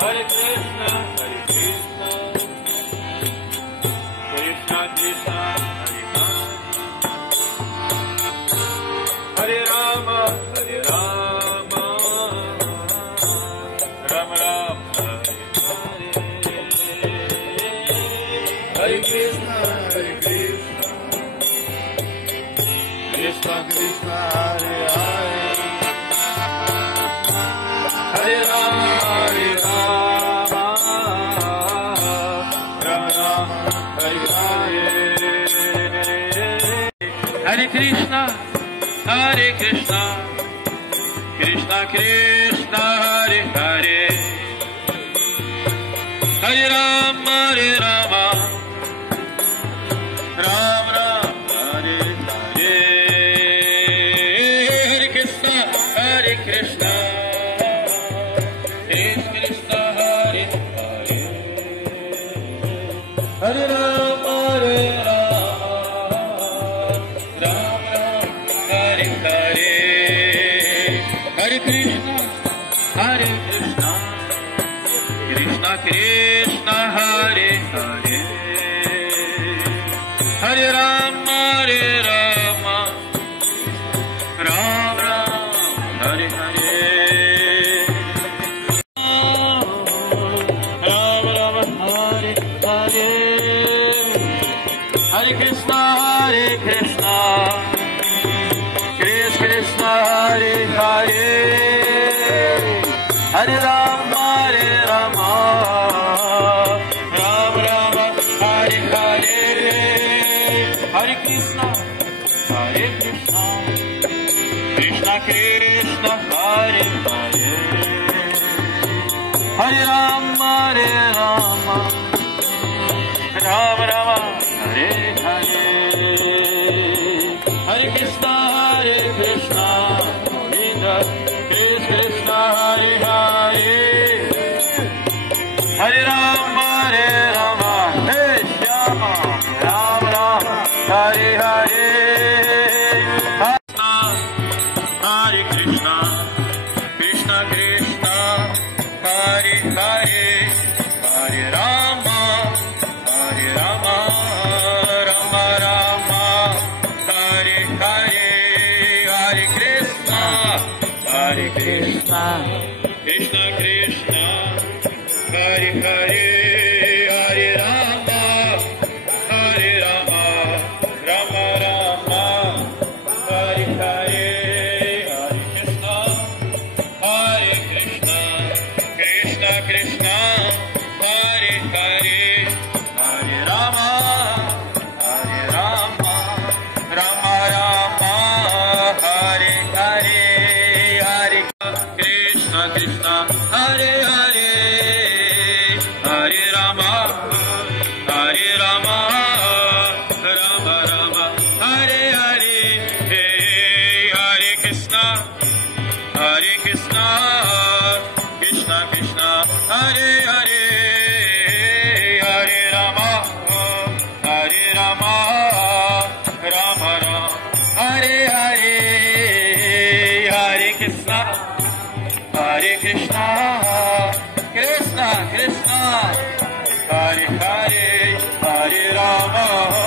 Hare Krishna, Hare Krishna, Krishna Krishna, Hare Rama, Hare Rama, Rama Rama, Hare Hare, Hare Krishna, Hare Krishna, Krishna Krishna, Hare Hare, Hare Rama, Hare Rama, Rama Rama, Hare Hare, Hare Krishna, Hare Krishna, Krishna Krishna, Hare Hare, Hare Rama, Hare Rama, Rama Rama, Hare Hare, Hare Krishna, Hare Krishna, Krishna Krishna, Hare Hare, Hare Rama, Hare Rama, Rama Rama, Hare Hare, Hare Krishna, Hare Krishna, Krishna Krishna, Hare Hare, Hare Rama, Hare Rama, Rama Rama, Hare Hare, Rama Rama, Hare Hare, Hare Krishna, Hare Krishna, Krishna Krishna, Hare Hare, Hare Rama, Hare Rama, Rama Rama, Hare Hare, Hare Krishna, Hare Krishna, Krishna Krishna, Hare Hare, Hare Rama, Hare Rama, Rama Rama, Hare Hare, Hare Krishna, Hare Krishna, Govinda, Krishna Krishna, Hare Hare, Hare Rama, Hare Rama, Hare Shyama, Rama Rama, Hare Hare, Hare Krishna, Krishna Krishna, Hare Hare, Hare Rama, Hare Rama, Rama Rama, Hare Hare, Hare Krishna, Hare Krishna, Krishna Krishna, Hare Hare, Hare Rama, Hare Rama, Rama Rama, Hare Hare, Hare Krishna, Hare Krishna, Krishna Krishna, Hare Hare, Hare Rama, Hare Rama, Rama Rama, Hare Hare, Hare Krishna Krishna, Hare Hare, Hare Rama, Hare Rama, Rama Rama, Hare Hare, Hare Krishna, Hare Krishna, Krishna Krishna, Hare Hare, Hare Rama, Hare Rama, Rama Rama, Hare Hare, Hare Krishna, Hare Krishna, Krishna Krishna, Hare Hare, Hare Rama.